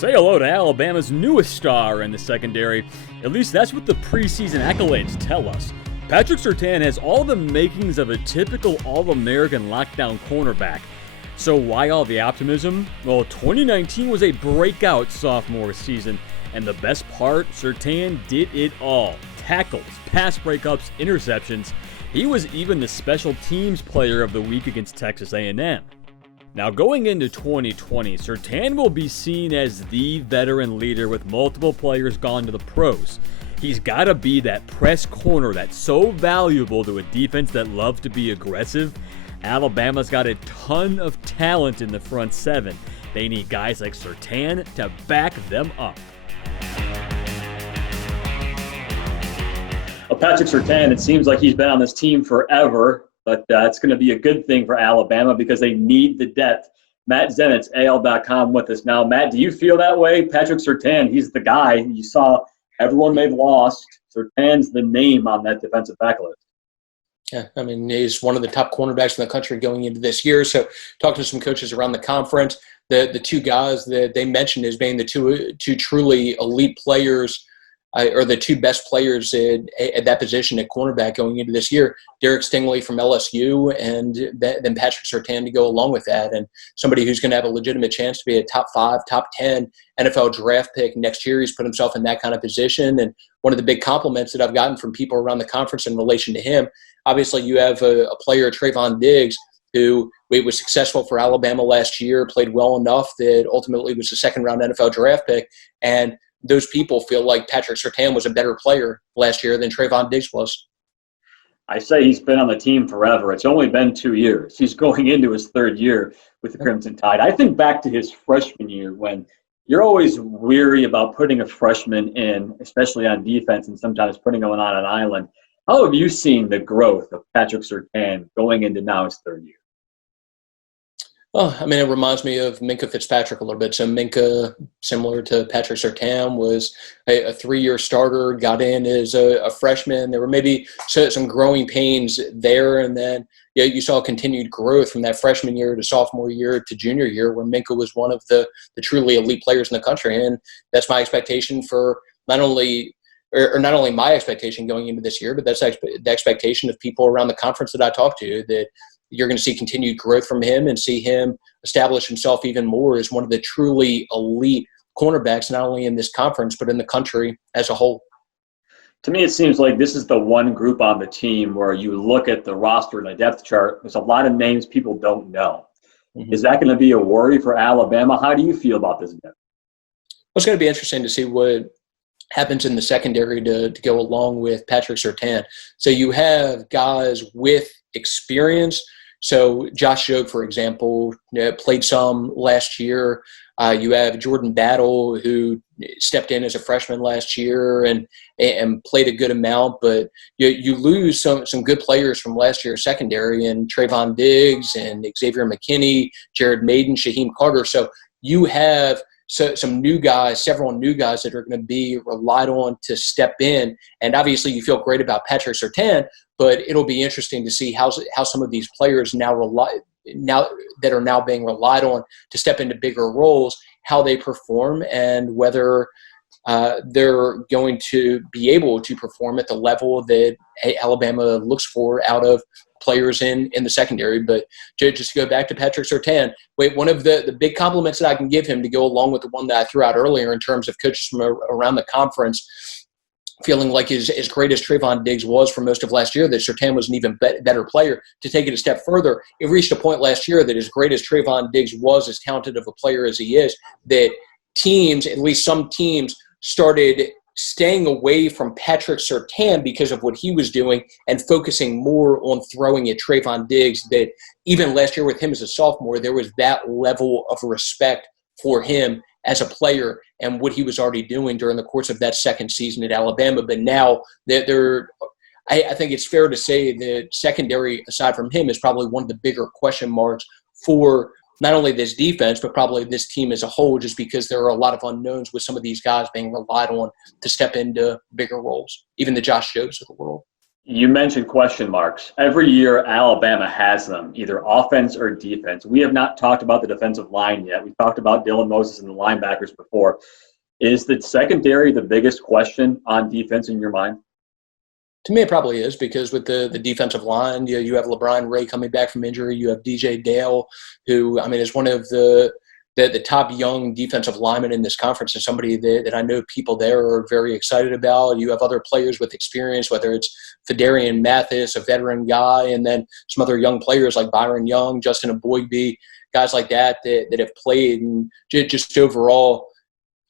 Say hello to Alabama's newest star in the secondary. At least that's what the preseason accolades tell us. Patrick Surtain has all the makings of a typical All-American lockdown cornerback. So why all the optimism? Well, 2019 was a breakout sophomore season, and the best part, Surtain did it all. Tackles, pass breakups, interceptions. He was even the special teams player of the week against Texas A&M. Now going into 2020, Surtain will be seen as the veteran leader with multiple players gone to the pros. He's got to be that press corner that's so valuable to a defense that loves to be aggressive. Alabama's got a ton of talent in the front seven. They need guys like Surtain to back them up. Well, Patrick Surtain, it seems like he's been on this team forever, but it's going to be a good thing for Alabama because they need the depth. Matt Zenitz, AL.com with us now. Matt, do you feel that way? Patrick Surtain, he's the guy. You saw everyone they've lost. Surtain's the name on that defensive back list. Yeah, I mean, he's one of the top cornerbacks in the country going into this year. So talking to some coaches around the conference, the two guys that they mentioned as being the two truly elite players or the two best players at that position at cornerback going into this year, Derek Stingley from LSU and then Patrick Surtain to go along with that. And somebody who's going to have a legitimate chance to be a top 5, top 10 NFL draft pick next year. He's put himself in that kind of position. And one of the big compliments that I've gotten from people around the conference in relation to him, obviously you have a player, Trayvon Diggs, who was successful for Alabama last year, played well enough that ultimately was a second-round NFL draft pick. And those people feel like Patrick Surtain was a better player last year than Trayvon Diggs was. I say he's been on the team forever. It's only been 2 years. He's going into his third year with the Crimson Tide. I think back to his freshman year when you're always weary about putting a freshman in, especially on defense, and sometimes putting him on an island. How have you seen the growth of Patrick Surtain going into now his third year? Oh, I mean, it reminds me of Minkah Fitzpatrick a little bit. So Minkah, similar to Patrick Surtain, was a 3-year starter, got in as a freshman. There were maybe some growing pains there, and then you saw continued growth from that freshman year to sophomore year to junior year, where Minkah was one of the truly elite players in the country. And that's my expectation for not only my expectation going into this year, but that's the expectation of people around the conference that I talk to, that you're going to see continued growth from him and see him establish himself even more as one of the truly elite cornerbacks, not only in this conference, but in the country as a whole. To me, it seems like this is the one group on the team where you look at the roster and the depth chart, there's a lot of names people don't know. Mm-hmm. Is that going to be a worry for Alabama? How do you feel about this depth? Well, it's going to be interesting to see what happens in the secondary to go along with Patrick Surtain. So you have guys with experience. So Josh Jobe, for example, played some last year. You have Jordan Battle, who stepped in as a freshman last year and played a good amount. But you lose some good players from last year's secondary, and Trayvon Diggs and Xavier McKinney, Jared Maiden, Shaheem Carter. So you have some new guys, several new guys that are going to be relied on to step in. And obviously you feel great about Patrick Surtain, but it'll be interesting to see how some of these players now that are now being relied on to step into bigger roles, how they perform, and whether they're going to be able to perform at the level that Alabama looks for out of players in the secondary. But just to go back to Patrick Surtain, one of the big compliments that I can give him to go along with the one that I threw out earlier in terms of coaches from around the conference feeling like as great as Trayvon Diggs was for most of last year, that Surtain was an even better player. To take it a step further, it reached a point last year that as great as Trayvon Diggs was, as talented of a player as he is, that teams, at least some teams, started staying away from Patrick Surtain because of what he was doing and focusing more on throwing at Trayvon Diggs, that even last year with him as a sophomore, there was that level of respect for him as a player and what he was already doing during the course of that second season at Alabama. But now I think it's fair to say that secondary, aside from him, is probably one of the bigger question marks for not only this defense, but probably this team as a whole, just because there are a lot of unknowns with some of these guys being relied on to step into bigger roles, even the Josh Jobes of the world. You mentioned question marks. Every year, Alabama has them, either offense or defense. We have not talked about the defensive line yet. We talked about Dylan Moses and the linebackers before. Is the secondary the biggest question on defense in your mind? To me, it probably is, because with the defensive line, you have LeBron Ray coming back from injury. You have DJ Dale, who, I mean, is one of the top young defensive linemen in this conference, and somebody that I know people there are very excited about. You have other players with experience, whether it's Fedarian Mathis, a veteran guy, and then some other young players like Byron Young, Justin Aboigbe, guys like that have played, and just overall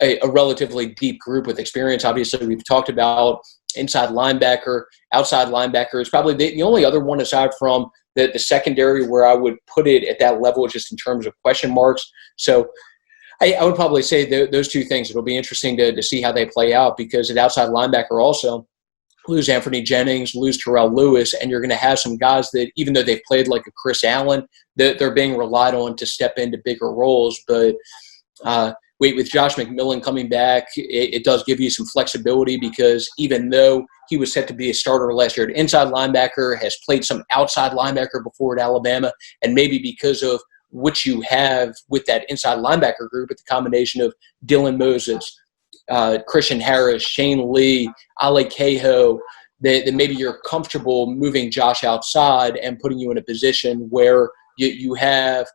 a relatively deep group with experience. Obviously, we've talked about inside linebacker, outside linebacker is probably the only other one aside from the secondary where I would put it at that level just in terms of question marks. So I would probably say those two things. It'll be interesting to see how they play out, because at outside linebacker also, lose Anthony Jennings, lose Terrell Lewis, and you're going to have some guys that, even though they've played like a Chris Allen, they're being relied on to step into bigger roles. But with Josh McMillan coming back, it does give you some flexibility, because even though he was set to be a starter last year at inside linebacker, has played some outside linebacker before at Alabama, and maybe because of what you have with that inside linebacker group, with the combination of Dylan Moses, Christian Harris, Shane Lee, Ale Cahoe, that maybe you're comfortable moving Josh outside and putting you in a position where you have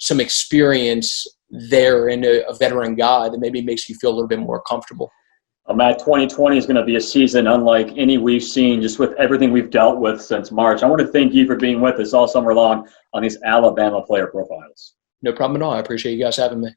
some experience there in a veteran guy that maybe makes you feel a little bit more comfortable. Matt, 2020 is going to be a season unlike any we've seen, just with everything we've dealt with since March. I want to thank you for being with us all summer long on these Alabama player profiles. No problem at all. I appreciate you guys having me.